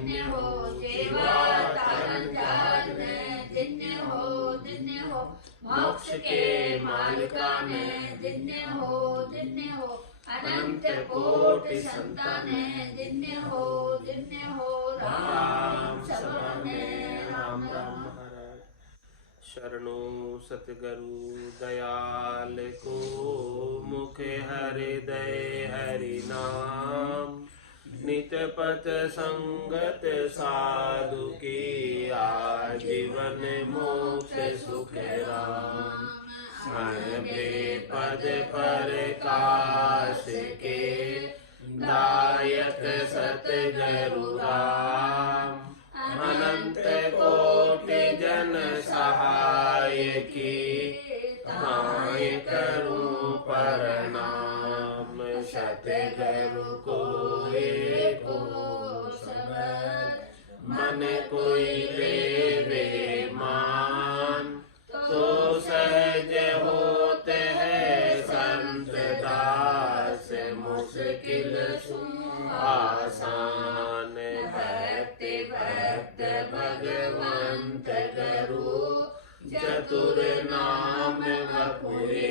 जिन्य हो सेवा तारण जान जिन्य हो मोक्ष के मालिका में जिन्य हो अनंत कोटि संतान जिन्य हो राम सबने राम राम। महाराज शरणो सतगुरु दयाल को मुख हृदय हरि नाम नित पथ संगत साधु की आजीवन मोक्ष सुख राम पद पर काश के दायक सतगुरु राम अनंत कोटि जन सहाय की ताय करूं प्रणाम सतगुरु को एको शब्द मन कोई लेवे मान तो सहज होते हैं संत दास मुश्किल आसान भक्त भगवंत गुरु चतुर नाम बपुए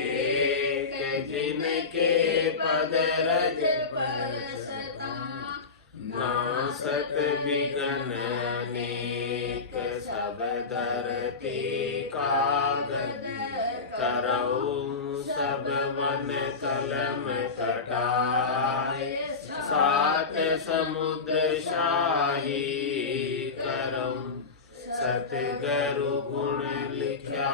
जिनके पद रज परसता नासत विघ्न अनेक सब धरती कागद करऊ सब वन कलम कटाए सात समुद्र शाही करऊ सतगुरु गुण लिख्या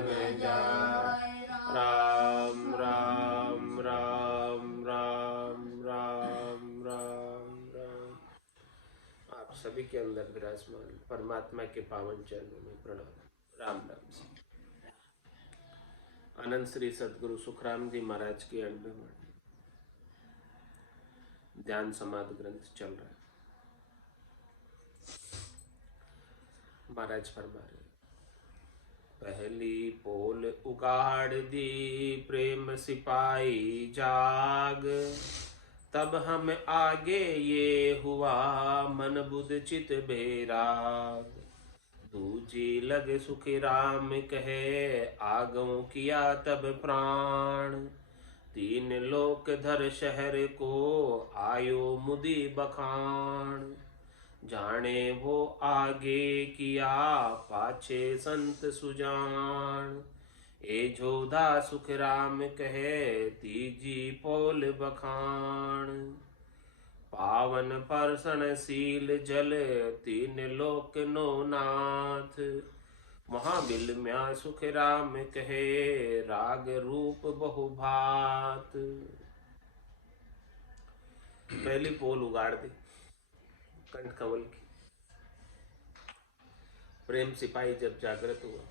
न जाए राम राम राम राम राम राम राम। आप सभी के अंदर विराजमान परमात्मा के पावन चरणों में प्रणाम। राम राम से अनंत श्री सदगुरु सुखराम जी महाराज की अणबेमण ध्यान समाधि ग्रंथ चल रहा है। महाराज फरमा रहे पहली पोल उगाड़ दी प्रेम सिपाही जाग तब हम आगे ये हुआ मन बुध चित बेराग दूजी लग सुखी राम कहे आगों किया तब प्राण तीन लोक धर शहर को आयो मुदी बखान जाने वो आगे किया पाछे संत सुजान ए जोधा सुख राम कहे तीजी पोल बखान पावन परसनशील जल तीन लोक नो नाथ महाबिल म्या सुख राम कहे राग रूप बहुभात। पहली पोल उगाड़ दी कंठ कमल की। प्रेम सिपाही जब जागृत हुआ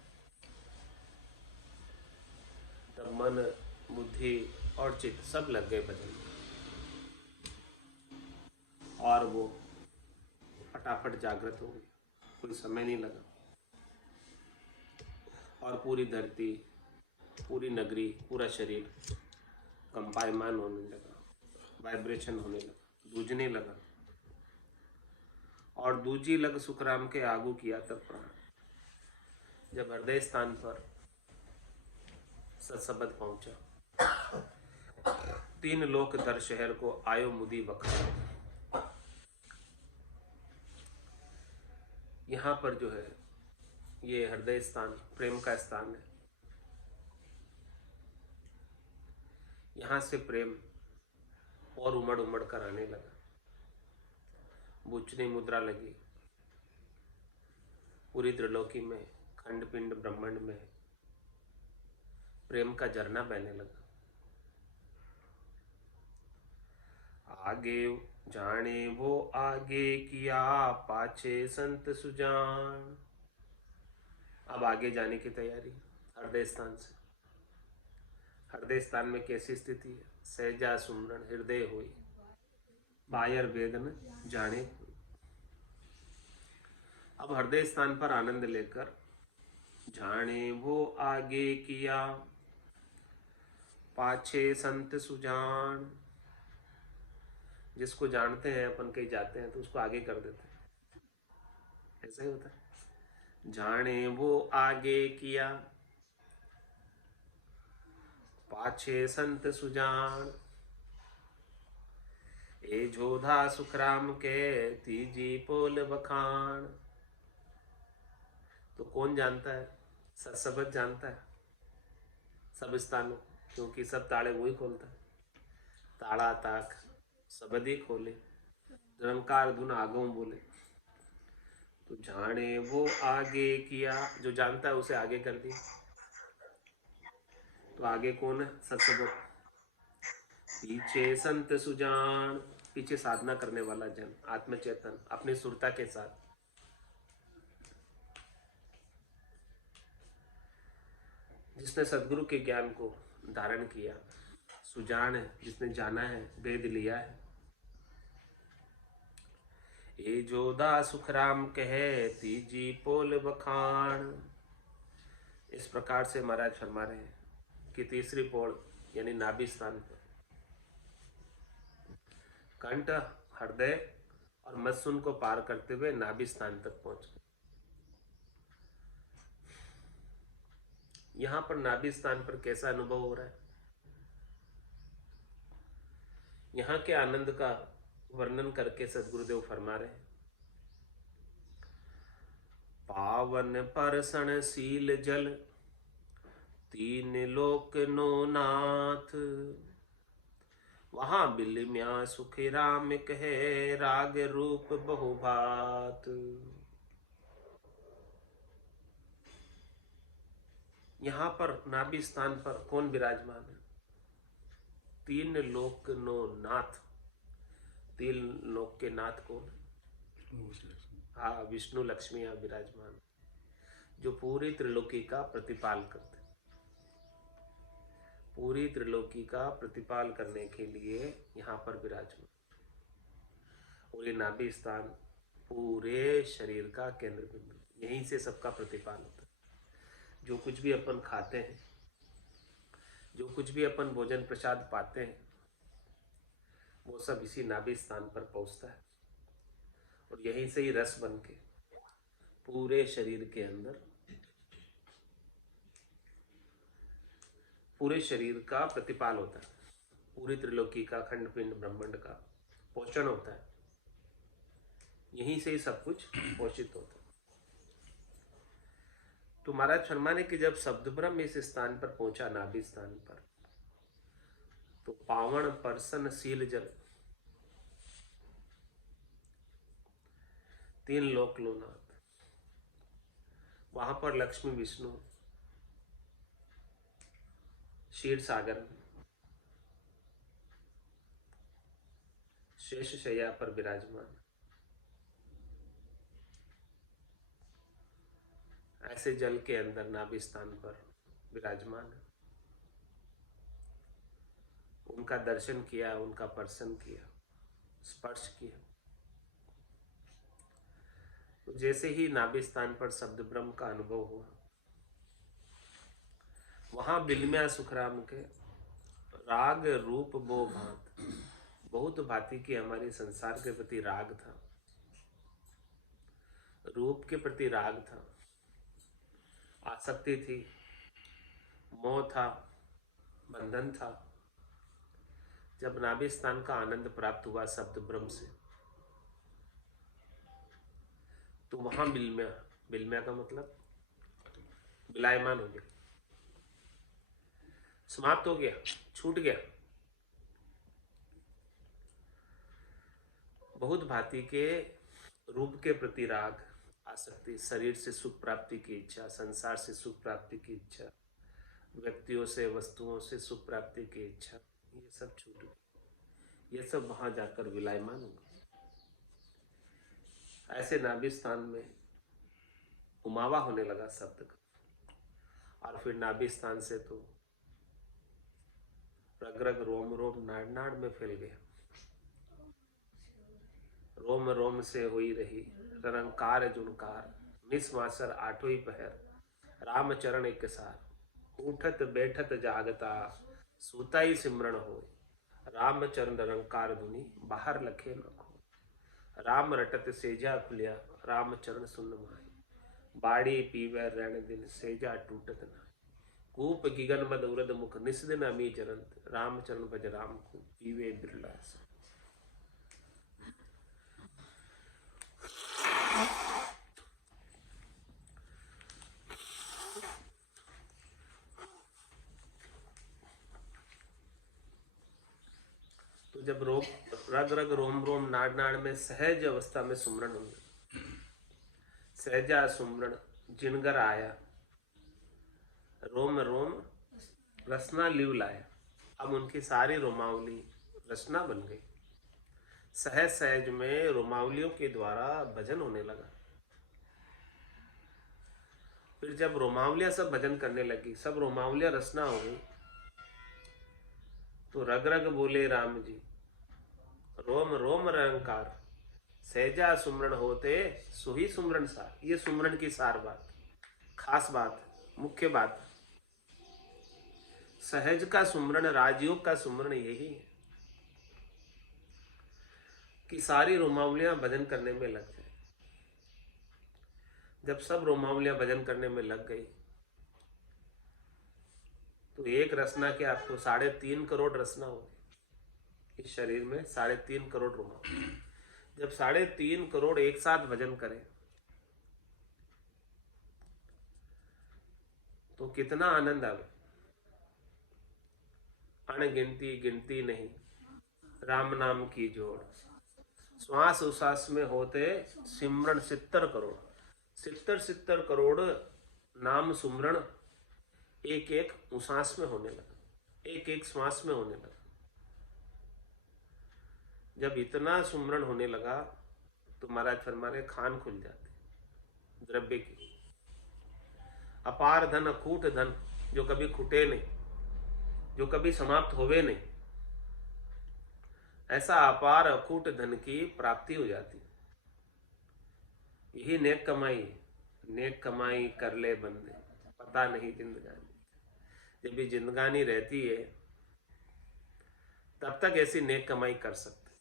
तब मन बुद्धि और चित्त सब लग गए भजन में और वो फटाफट जागृत हो गई। कोई समय नहीं लगा और पूरी धरती पूरी नगरी पूरा शरीर कंपायमान होने लगा वाइब्रेशन होने लगा दूजने लगा और दूजी लग सुखराम के आगू किया तब प्राण। जब हृदय स्थान पर सत्सबद पहुंचा तीन लोक दर शहर को आयो मुदी बखान। यहाँ पर जो है ये हृदय स्थान प्रेम का स्थान है। यहाँ से प्रेम और उमड़ उमड़ कर आने लगा। बुचनी मुद्रा लगी पूरी त्रिलोकी में खंड पिंड ब्रह्मांड में प्रेम का झरना बहने लगा। आगे जाने वो आगे किया पाछे संत सुजान। अब आगे जाने की तैयारी हृदय स्थान से। हृदय स्थान में कैसी स्थिति है? सहजा सुमरण हृदय होई बायर वेद न जाने। अब हृदय स्थान पर आनंद लेकर जाने वो आगे किया पाछे संत सुजान। जिसको जानते हैं अपन कहीं जाते हैं तो उसको आगे कर देते हैं। ऐसा ही होता है। जाने वो आगे किया पाछे संत सुजान, ए जोधा सुखराम के तीजी पोल बखान। तो कौन जानता है? सबद जानता है सब स्थानों, क्योंकि सब ताले वही खोलता है। ताड़ा ताक सबद ही खोले, निरंकार धुन आगों बोले। तो जाने वो आगे किया, जो जानता है उसे आगे कर दिया। तो आगे कौन है? सत्सबद। पीछे संत सुजान, पीछे साधना करने वाला जन, आत्मचेतन अपनी सुरता के साथ। जिसने सदगुरु के ज्ञान को धारण किया, सुजान है, जिसने जाना है, वेद लिया है। ए जोधा सुखराम कहे तीजी पोल बखान। इस प्रकार से महाराज फरमा रहे हैं कि तीसरी पोल यानी नाभि स्थान पर कंठ, हृदय और मस्सुन को पार करते हुए नाभि स्थान तक पहुंच गए। यहां पर नाभि स्थान पर कैसा अनुभव हो रहा है? यहां के आनंद का वर्णन करके सदगुरुदेव फरमा रहे हैं, पावन परसण शील जल तीन लोक नो नाथ, वहां बिलम्या सुख राम कहे राग रूप बहुभात। यहां पर नाभि स्थान पर कौन विराजमान है? तीन लोक नो नाथ। तीन लोक के नाथ कौन? हाँ, विष्णु लक्ष्मी यहाँ विराजमान, जो पूरी त्रिलोकी का प्रतिपाल करते। पूरी त्रिलोकी का प्रतिपाल करने के लिए यहाँ पर विराजमान। और ये नाभि स्थान पूरे शरीर का केंद्र बिंदु, यहीं से सबका प्रतिपाल होता है। जो कुछ भी अपन खाते हैं, जो कुछ भी अपन भोजन प्रसाद पाते हैं, वो सब इसी नाभि स्थान पर पहुंचता है और यहीं से ही रस बन के पूरे शरीर के अंदर, पूरे शरीर का प्रतिपाल होता है। पूरी त्रिलोकी का, खंड पिंड ब्रह्मांड का पोषण होता है। यहीं से ही सब कुछ पोषित होता है। तो महाराज फरमाने कि जब शब्द ब्रह्म इस स्थान पर पहुंचा, नाभि स्थान पर, तो पावन परसन शील जल, तीन लोक लोनाथ, वहां पर लक्ष्मी विष्णु क्षीर सागर में शेष शैया पर विराजमान। ऐसे जल के अंदर नाभि स्थान पर विराजमान है। उनका दर्शन किया, उनका स्पर्शन किया, स्पर्श किया। तो जैसे ही नाभि स्थान पर शब्द ब्रह्म का अनुभव हुआ, वहां बिलम्या सुखराम के राग रूप बो भांत, बहुत भांति की हमारे संसार के प्रति राग था, रूप के प्रति राग था, आसक्ति थी, मोह था, बंधन था। जब नाभि स्थान का आनंद प्राप्त हुआ शब्द ब्रह्म से, तो वहां बिलम्या, बिलम्या का मतलब विलायमान हो गया, समाप्त हो गया, छूट गया। बहुत भांति के रूप के प्रति राग, आसक्ति, शरीर से सुख प्राप्ति की इच्छा, संसार से सुख प्राप्ति की इच्छा, व्यक्तियों से, वस्तुओं से सुख प्राप्ति की इच्छा, ये सब छूट गई। ये सब वहां जाकर विलायमान हो गए। ऐसे नाभि स्थान में उमावा होने लगा शब्द का, और फिर नाभि स्थान से तो रग रग रोम रोम नाड़ नाड़ में फैल गया। रोम रोम से हुई रही रंकार जुनकार, निस्वासर आठों ही पहर, राम चरण एक सार, उठत बैठत जागता सूता ही सिमरण होय, राम चरण रंकार धुनी बाहर लखे न खो, राम रटत सेजा खुलिया रामचरण सुन माही, बाड़ी पीवे रण दिन सेजा टूटत ना, कूप गिगन मद उरद मुख निस दिन अमी जरंत, रामचरण भज राम को पीवे बिरला सा। तो जब रग रग रोम रोम नाड़ नाड़ में सहज अवस्था में सुमरण होंगे, सहजा सुमरण जिनगर आया, रोम रोम रसना लिव लाया। अब उनकी सारी रोमावली रचना बन गई। सहज सहज में रोमावलियों के द्वारा भजन होने लगा। फिर जब रोमावलियां सब भजन करने लगी, सब रोमावलियां रचना हो गई, तो रग रग बोले राम जी, रोम रोम रंकार, सहजा सुमरण होते सुही सुमरण सार। ये सुमरण की सार बात, खास बात, मुख्य बात। सहज का सुमरण, राजयोग का सुमरण यही है कि सारी रोमावलियां भजन करने में लग जाए। जब सब रोमावलियां भजन करने में लग गई, तो एक रचना के आपको 3.5 करोड़ रचना होगी इस शरीर में। 3.5 करोड़ रोमावली, जब 3.5 करोड़ एक साथ भजन करें तो कितना आनंद आवे। अनगिनती गिनती नहीं राम नाम की जोड़, श्वास उश्वास में होते सिमरण 70 करोड़, 70 करोड़ नाम सुमरण एक एक उश्वास में होने लगा, एक एक श्वास में होने लगा। जब इतना सुमरण होने लगा तो महाराज फरमाने खान खुल जाती द्रव्य की। अपार धन, अकूट धन, जो कभी खुटे नहीं, जो कभी समाप्त होवे नहीं, ऐसा अपार अकूट धन की प्राप्ति हो जाती। यही नेक कमाई, नेक कमाई कर ले बंदे, पता नहीं जिंदगानी। जब भी जिंदगानी रहती है तब तक ऐसी नेक कमाई कर सकते,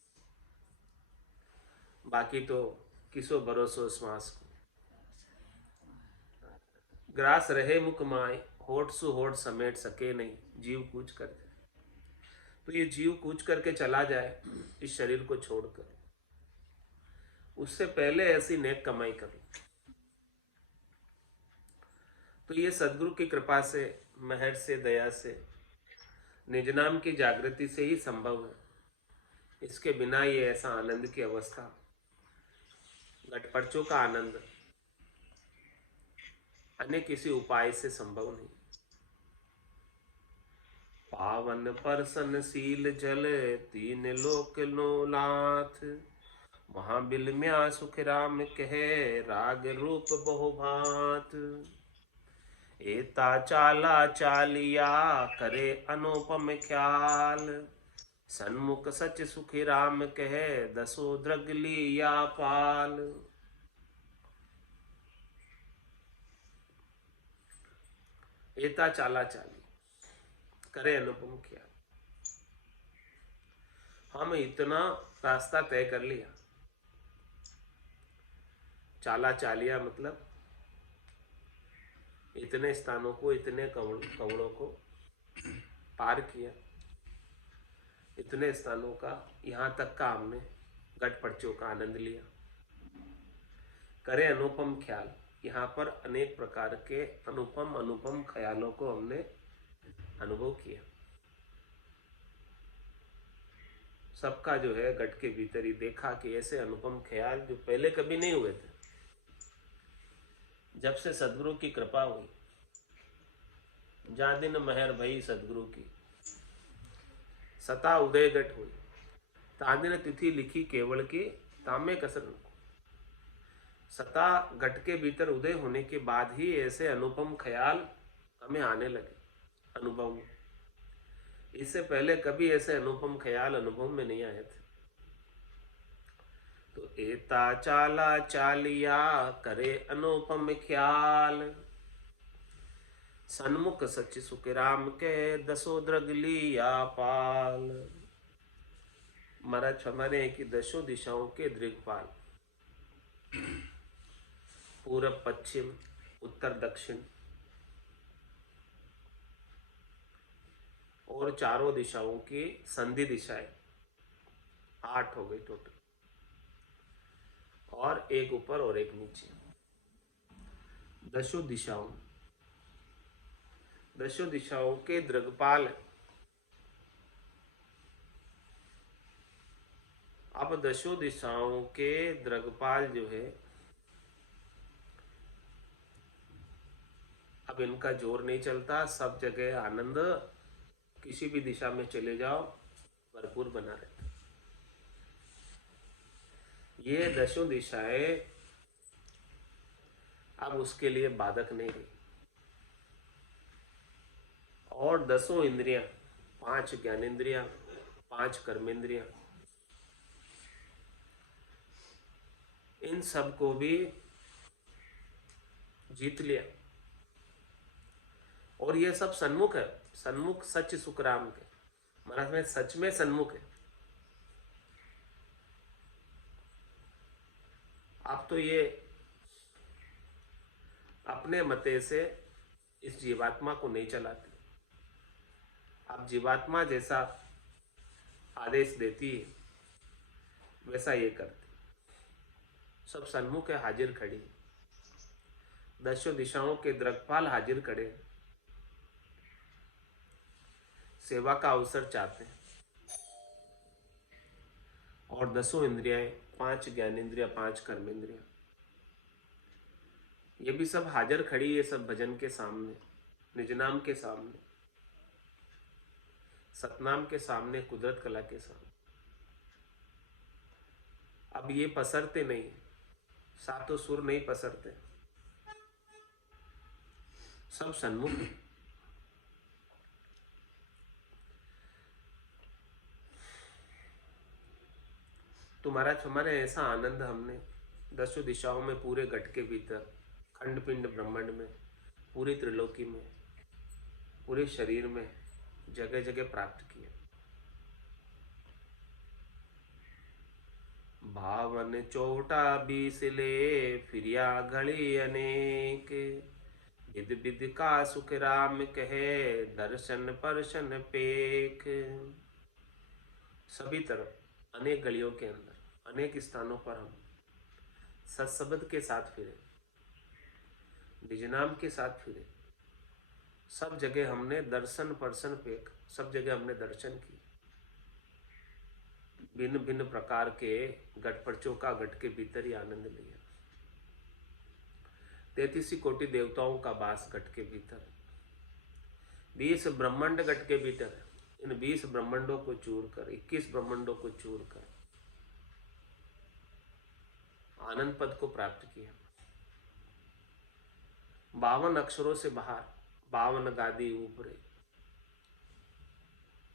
बाकी तो किसो भरोसो श्वास को। ग्रास रहे मुख माय, होठ सु होठ समेट सके नहीं, जीव कूच कर जाए। तो ये जीव कूच करके चला जाए इस शरीर को छोड़कर, उससे पहले ऐसी नेक कमाई कर लो। तो ये सदगुरु की कृपा से, मेहर से, दया से, निज नाम की जागृति से ही संभव है। इसके बिना ये ऐसा आनंद की अवस्था, घटपर्चों का आनंद, अन्य किसी उपाय से संभव नहीं। पावन परसनशील जल, 3 लोक नो लाथ, महाबिल म्या सुख राम कहे, राग रूप बहु भांत। एता चाला चालिया, करे अनुपम ख्याल, सन्मुख सच सुखी राम कहे, 10 द्रग लिया पाल। एता चाला चाली, करे अनुपम ख्याल। हम इतना रास्ता तय कर लिया। चाला चालिया मतलब इतने स्थानों को, इतने कवड़ों को पार किया, इतने स्थानों का, यहाँ तक का हमने घटपर्चों का आनंद लिया। करे अनुपम ख्याल, यहाँ पर अनेक प्रकार के अनुपम ख्यालों को हमने अनुभव किया। सबका जो है घट के भीतर ही देखा कि ऐसे अनुपम ख्याल जो पहले कभी नहीं हुए थे। जब से सदगुरु की कृपा हुई, जा दिन महर भई सदगुरु की, सता उदय घट हुई, तादिन तिथि लिखी केवल की, तामे कसर को। सता घट के भीतर उदय होने के बाद ही ऐसे अनुपम ख्याल हमें आने लगे अनुभव में। इससे पहले कभी ऐसे अनुपम ख्याल अनुभव में नहीं आए थे। तो एता चाला चालिया, करे अनुपम ख्याल, सन्मुख सच सुख राम के, 10 द्रग लिया पाल। महाराज हमारे कि 10 दिशाओं के दिग्पाल, पूरब पश्चिम उत्तर दक्षिण और चारों दिशाओं की संधि दिशाएं 8 हो गई टोटल, और एक ऊपर और एक नीचे। दशों दिशाओं के दृक्पाल। अब दशों दिशाओं के दृक्पाल जो है, अब इनका जोर नहीं चलता, सब जगह आनंद, किसी भी दिशा में चले जाओ भरपूर बना रहता। ये दशों दिशाएं अब उसके लिए बाधक नहीं रही। और 10 इंद्रियां, 5 ज्ञानेंद्रियां, 5 कर्मेंद्रियां, इन सब को भी जीत लिया। और ये सब सन्मुख है, सन्मुख सच सुख राम के, महाराज में सच में सन्मुख है। आप तो ये अपने मते से इस जीवात्मा को नहीं चलाते, आप जीवात्मा जैसा आदेश देती है वैसा ये करते। सब सन्मुख है, हाजिर खड़ी, दशों दिशाओं के दृक्पाल हाजिर खड़े, सेवा का अवसर चाहते हैं। और 10 इंद्रियां, 5 ज्ञानेंद्रिया, 5 कर्मेंद्रिया, ये भी सब हाजिर खड़ी, ये सब भजन के सामने, निज नाम के सामने, सतनाम के सामने, कुदरत कला के सामने। अब ये पसरते नहीं, सातों सुर नहीं पसरते, सब सन्मुख है। तो महाराज हमारे ऐसा आनंद हमने दसों दिशाओं में, पूरे घट के भीतर, खंड पिंड ब्रह्मांड में, पूरी त्रिलोकी में, पूरे शरीर में, जगह जगह प्राप्त किया। भावन चौटा 20 ले, फिरिया घड़ी अनेक, विद विद का सुख राम कहे, दर्शन परशन पेख। सभी तरफ अनेक गलियों के अंदर, अनेक स्थानों पर हम सत्शब्द के साथ फिरे, निज नाम के साथ फिरे, सब जगह हमने दर्शन परसन पेख, सब जगह हमने दर्शन किए। भिन्न भिन्न प्रकार के घटपर्चों का घट के भीतर ही आनंद लिया। 33 कोटि देवताओं का वास घट के भीतर, 20 ब्रह्मांड घट के भीतर। इन 20 ब्रह्मांडों को चूर कर, 21 ब्रह्मांडों को चूर कर आनंद पद को प्राप्त किया। 52 अक्षरों से बाहर, 52 गादी ऊपरे,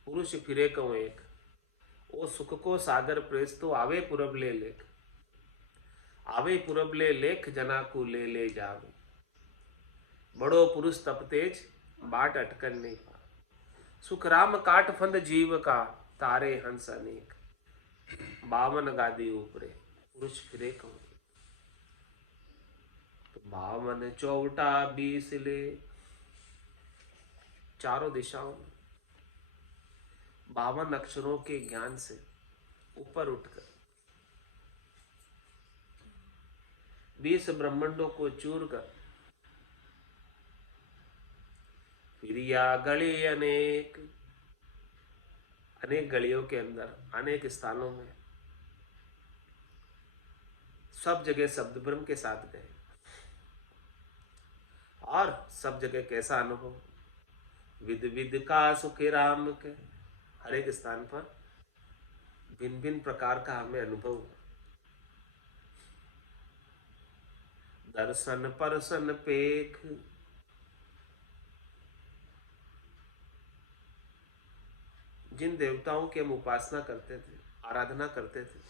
पुरुष फिरे कहो एक, ओ सुख को सागर प्रेस तो आवे पुरब ले लेख, आवे पुरब ले लेख, जना को ले ले जावे, बड़ो पुरुष तप तेज, बाट अटकन नहीं पा, सुख राम काट फंद जीव का, तारे हंस अनेक, 52 गादी ऊपरे, पुरुष फिरे कहो। तो 52 चौटा 20 ले, चारों दिशाओं में 52 अक्षरों के ज्ञान से ऊपर उठकर 20 ब्रह्मांडों को चूर कर, फिरिया गली अनेक, अनेक गलियों के अंदर, अनेक स्थानों में, सब जगह शब्द ब्रह्म के साथ गए। और सब जगह कैसा अनुभव, विद विद का सुख राम के, हर एक स्थान पर भिन्न भिन्न प्रकार का हमें अनुभव हुआ। दर्शन परसन पेख, जिन देवताओं की हम उपासना करते थे, आराधना करते थे,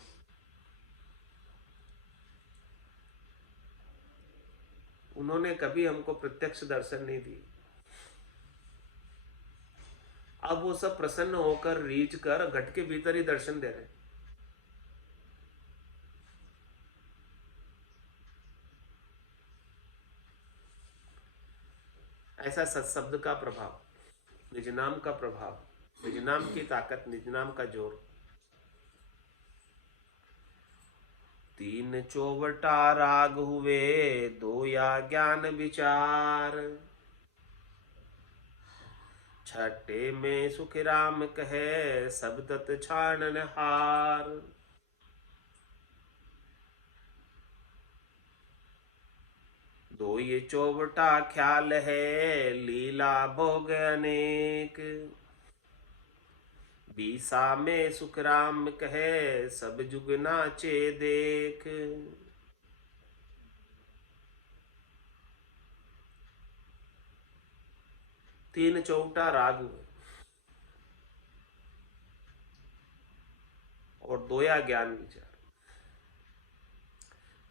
उन्होंने कभी हमको प्रत्यक्ष दर्शन नहीं दिए। अब वो सब प्रसन्न होकर, रीझ कर घट के भीतर ही दर्शन दे रहे। ऐसा सत्शब्द का प्रभाव, निज नाम का प्रभाव, निज नाम की ताकत, निज नाम का जोर। तीन चौवटा राग हुए, दो या ज्ञान विचार। छठे में सुख राम कहे, सब तत् छानन हार। दो ये चौवटा ख्याल है, लीला भोग अनेक। बीसा में सुख राम कहे, सब जुग नाचे देख। तीन चौवटा राग हुए और दोया ज्ञान विचार।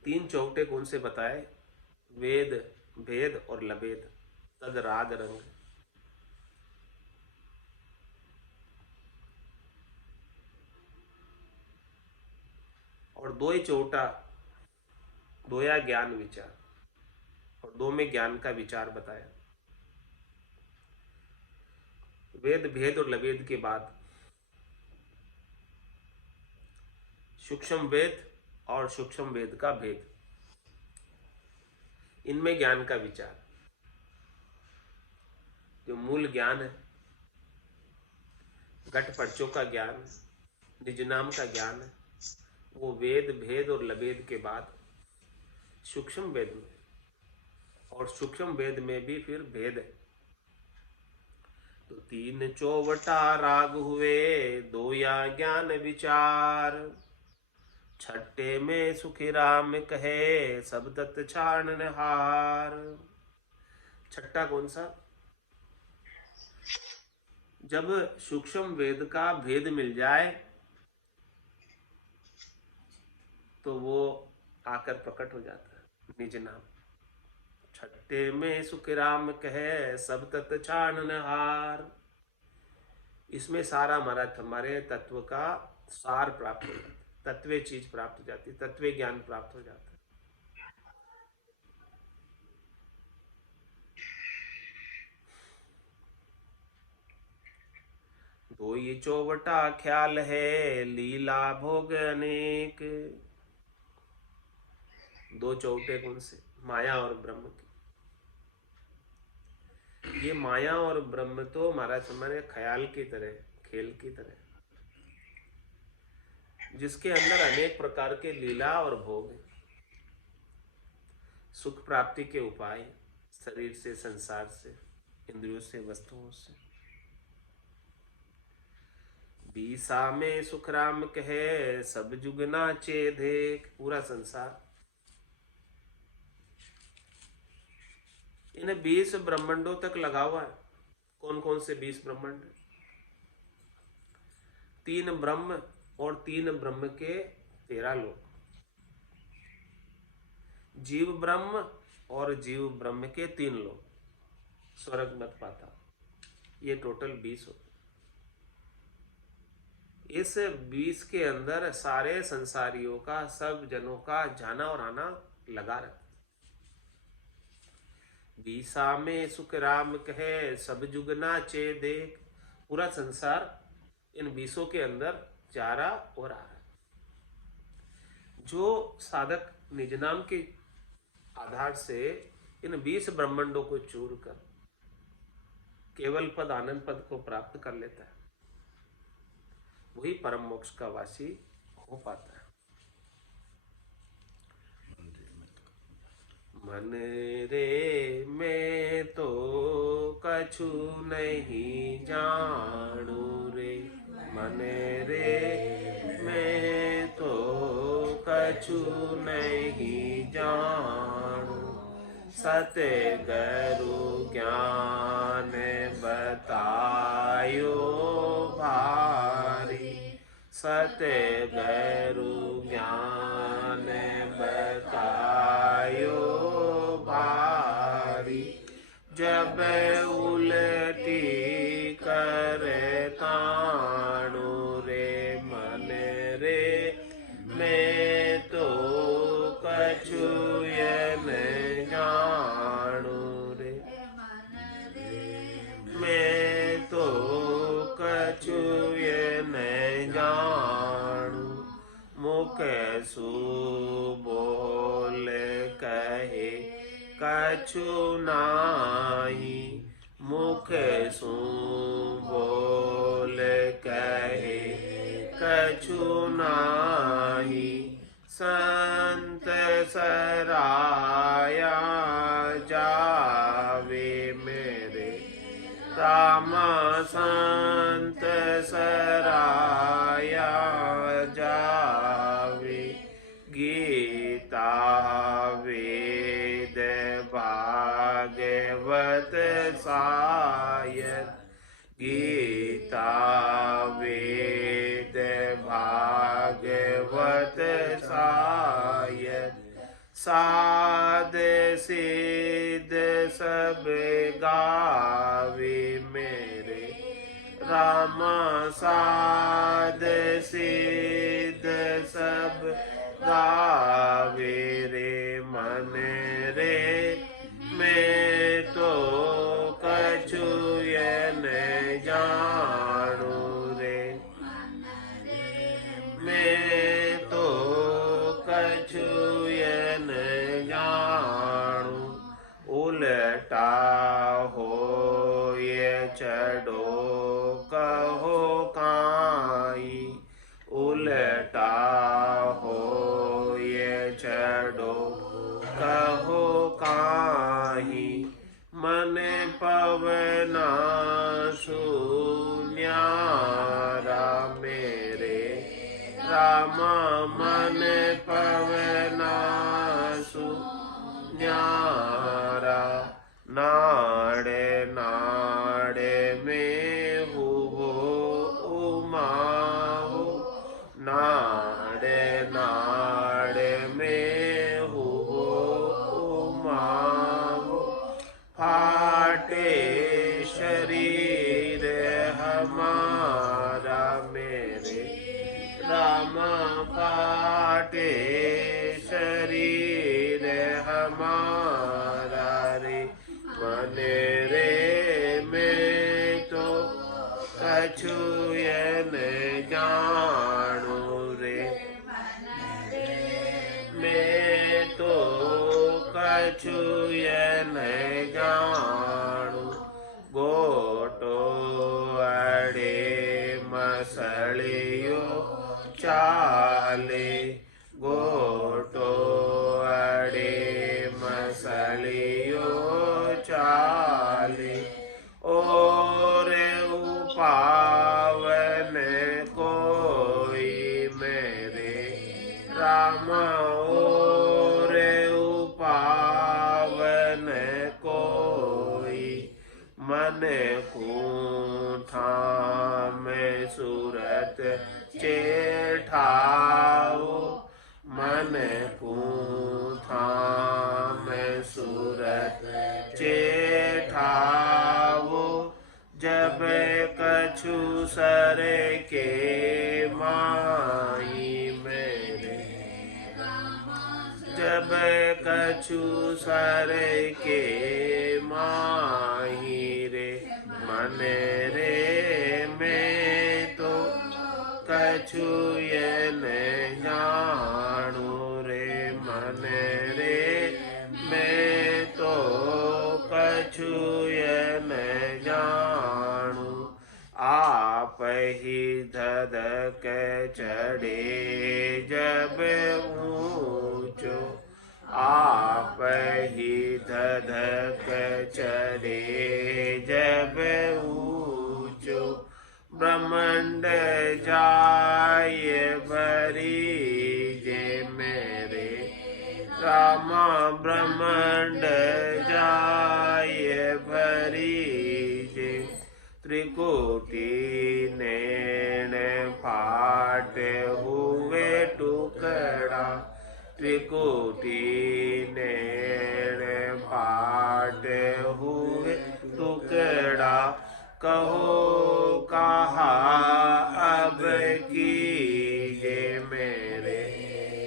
तीन चौवटे कौन से बताए? वेद, भेद और लभेद, तद राग रंग। और दो ही चौटा, दोया ज्ञान विचार, और दो में ज्ञान का विचार बताया। वेद, भेद और लभेद के बाद सूक्ष्म वेद और सूक्ष्म वेद का भेद, इनमें ज्ञान का विचार। जो मूल ज्ञान है, घट पर्चों का ज्ञान, निज नाम का ज्ञान है, वो वेद, भेद और लभेद के बाद सूक्ष्म वेद में, और सूक्ष्म वेद में भी फिर भेद है। तो तीन चौवटा राग हुए, दो या ज्ञान विचार। छठे में सुखी राम कहे, सब तत् छानन हार। छठा कौन सा? जब सूक्ष्म वेद का भेद मिल जाए तो वो आकर प्रकट हो जाता है, निज नाम। छठे में सुख राम कहे, सब तत् छानन हार। इसमें सारा हमारे तत्व का सार प्राप्त हो जाता है, तत्वे चीज प्राप्त हो जाती है, तत्वे ज्ञान प्राप्त हो जाता है। दो ये चौवटा ख्याल है, लीला भोग अनेक। दो चौटे कौन से? माया और ब्रह्म की। ये माया और ब्रह्म तो हमारे ख्याल की तरह, खेल की तरह, जिसके अंदर अनेक प्रकार के लीला और भोग हैं, सुख प्राप्ति के उपाय, शरीर से, संसार से, इंद्रियों से, वस्तुओं से। बीसा में सुख राम कहे, सब जुग नाचे देख। पूरा संसार इन्हें 20 ब्रह्मांडों तक लगा हुआ है। कौन कौन से 20 ब्रह्मांड? 3 ब्रह्म और 3 ब्रह्म के 13 लोग, जीव ब्रह्म और जीव ब्रह्म के 3 लोग, स्वर्ग मत पाता, ये टोटल 20 होते। इस 20 के अंदर सारे संसारियों का, सब जनों का जाना और आना लगा रहता। बीसा में सुख राम कहे, सब जुग नाचे देख। पूरा संसार इन 20 के अंदर जा रहा और आ रहा। जो साधक निज नाम के आधार से इन 20 ब्रह्मांडों को चूर कर केवल पद, आनंद पद को प्राप्त कर लेता है, वही परम मोक्ष का वासी हो पाता है। मन रे मैं तो कछु नहीं जाणू रे, मन रे मैं तो कछु नहीं जाणू। सतगुरु ज्ञान बतायो भारी, सतगुरु ज्ञान बतायो भारी। जब उलटी करे ताणु रे, मन रे मैं तो कछु न जाणु रे। सु बोल कहे कछु नाही, मुख सु बोल कहे कछु नाही, संत सराया जावे मेरे राम, संत सराया जावे। गीता वेद भागवत सायत, गीता वेद भागवत सायत, साध सिद्ध सब गावे मेरे राम, साध सिद्ध सब गावे रे मन रे। मैं तो कछु न जानू रे, मैं तो कछु न जानू। उलटा हो ये चढ़ो कहो काई, उलटा हो ये चढ़ो कहो काई। मन पवना सुन्यारा मेरे राम, मन पवना सुन्यारा। नाड़े नाड़े में हुओ उमा हो, नाड़े नाड़े में हुओ उमा हो। फाटे शरीर हमारा मेरे राम, फाटे शरीर हमारा रे मन रे। मैं तो कछु न जानू रे, मैं तो कछु न जानू। गोटो अड़े मसलियो चाले, गोटो अड़े मसलियो चाले। और उपावन कोई मेरे राम, और उपावन कोई। मन कूठा में सूरत चेठाओ, मन कूठा में सूरत चेठाओ। जब कछु सर के माई मेरे, जब कछु सर के माही रे मन रे। मैं तो कछु न जानू रे मन रे। मैं तो कछु न जानू। आप ही धधक चढ़े जब ऊंचो, आप ही धधक चढ़े जब ऊंचो। ब्रह्मांड जाय भरी जे मेरे रामा, ब्रह्मांड जाय भरी जे। त्रिकोटि नैन फाट हुए टुकड़ा, त्रिकोटि नैन फाट हुए टुकड़ा। कहो कहा अब कीजे मेरे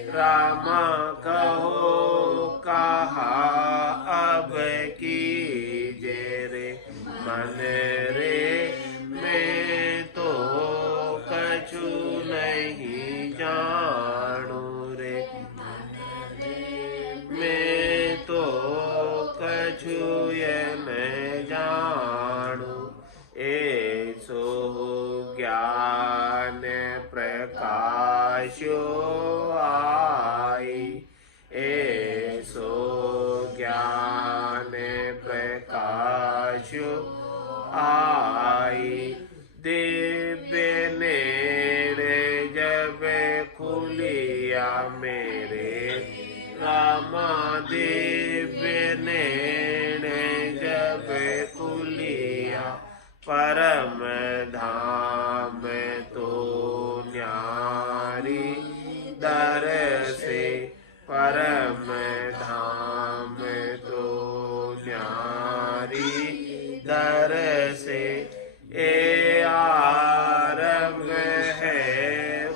रामा, कहो कहा अब कीजे रे मन रे। मैं तो कछु नहीं जानू रे कछु ये न जानु ऐसो ज्ञान प्रकाशो आई ऐसो ज्ञान प्रकाशो आई दिव्य नेत्र जब खुलिया मेरे रामा दिव्य नेत्र जब खुलिया परम धाम तो न्यारी दर से परम धाम तो न्यारी दर से ए आरंभ है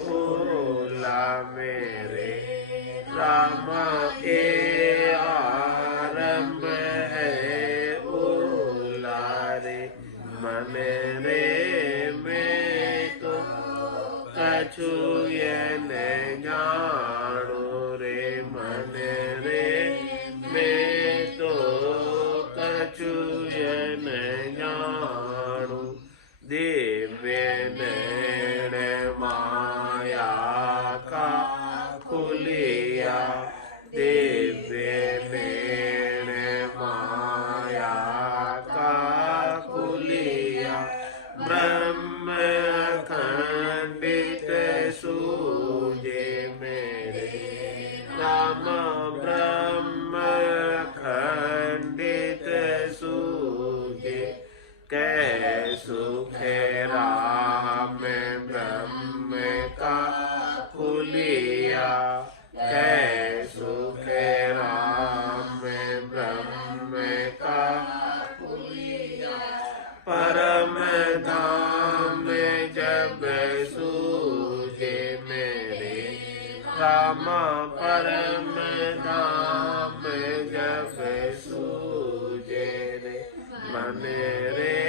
भूला मेरे रामा ए आरंभ है भूला रे मन रे में तो कछु ये न जानो रे मन रे में तो कछु ये न जानो दिव्य नैन माया का खुलिया दिव्य नैन माया का खुलिया ब्रह्म खंडित सूझे मेरे राम ब्रह्म खंडित सूझे कै सुख राम ब्रह्म का खुलिया कै सुख राम ब्रह्म का खुलिया परम धाम जब सूझे मेरे रामा परम धाम जब सूझे रे मन रे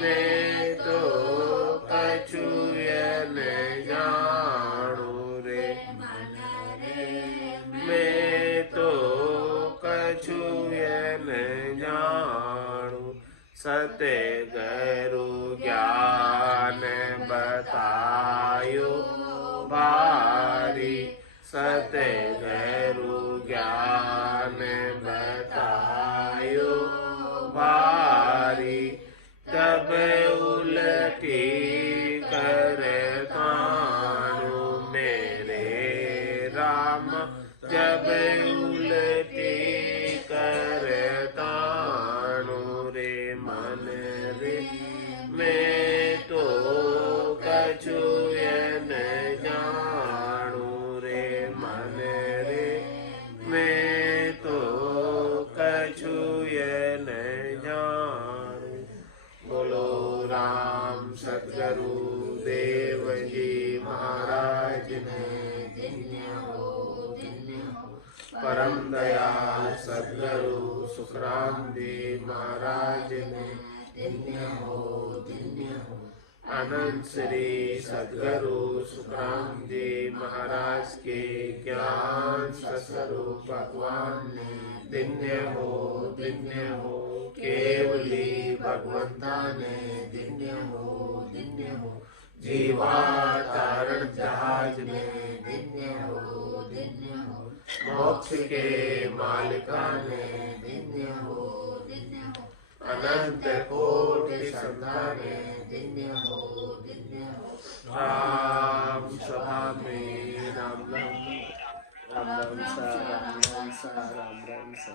मैं तो कछु ये न जानु रे मैं तो कछु ये न जानु सत्य गुरु ज्ञान बतायो भारी सत्य गुरु ज्ञान बतायो भारी तब उलटी कर तानु मेरे राम जब उलटी कर तानु रे मन रे मैं तो कछु ये न जानु रे मन रे मैं तो कछु ये न जानु बोलो राम सतगुरु देव जी महाराज ने परम दयाल सतगुरु सुखराम जी महाराज ने अनंत श्री सतगुरु सुखराम जी महाराज के ज्ञान स्वरूप भगवान ने दिन्य हो केवली भगवंता ने दिन्य हो जीवावतारण जहाज में दिन्य हो मोक्ष के मालिका ने दिन्य हो अनंत कोटि संताने दिन्य हो राम सभा में राम राम सा राम राम सा राम राम सा।